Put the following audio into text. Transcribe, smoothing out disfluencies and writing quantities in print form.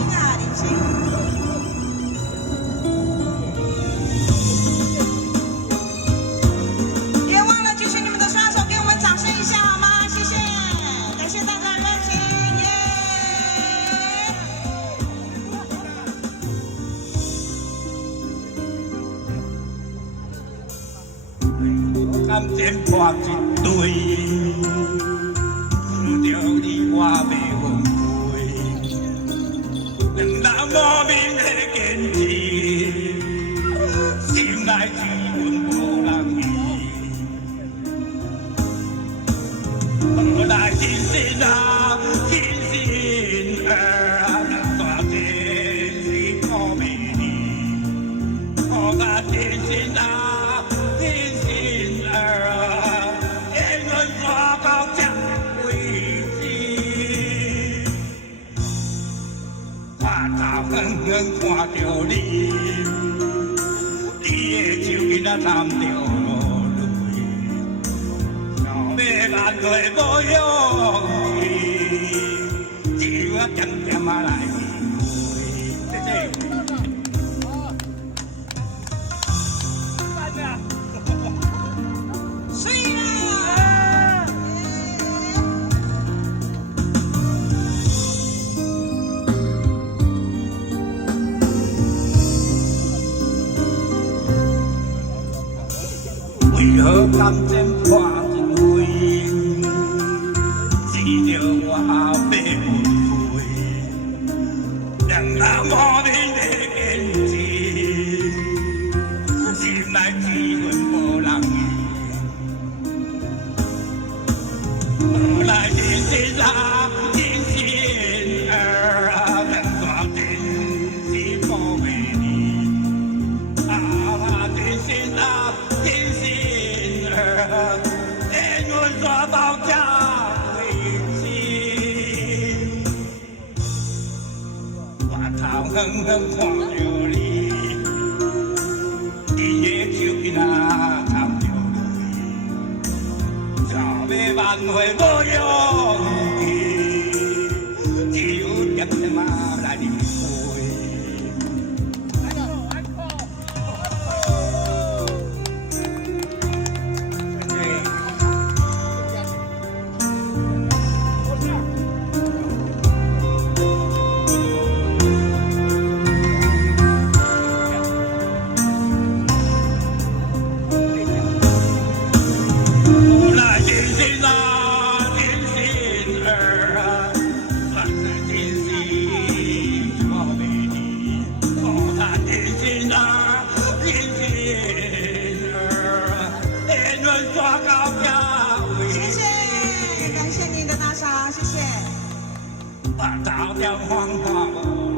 星啊，林星。别忘了举起你们的双手，给我们掌声一下好吗？谢谢，感谢大家的热情，耶！感情破一堆，遇着你我袂分开，两人莫名的坚持，心内只阮无人知。后来真心啊，真心儿啊，大地是苦美丽，后来真心啊。远远看着你，你的手囡仔揽着落泪，想要眼泪无勇气，只有点点仔来面对。睡啦！为何感情破一堆，只着我被误会，两人莫名的坚持，心内只阮无人知。后来真心啊，真心儿啊，两大真是苦美丽，啊，真心啊，真心。连阮抓到这为止，我头远远看着你，你的手囡仔掺着泪，想要挽回无勇气，只有点点仔来面对。谢谢，感谢您的打赏，谢谢。把大量黄花。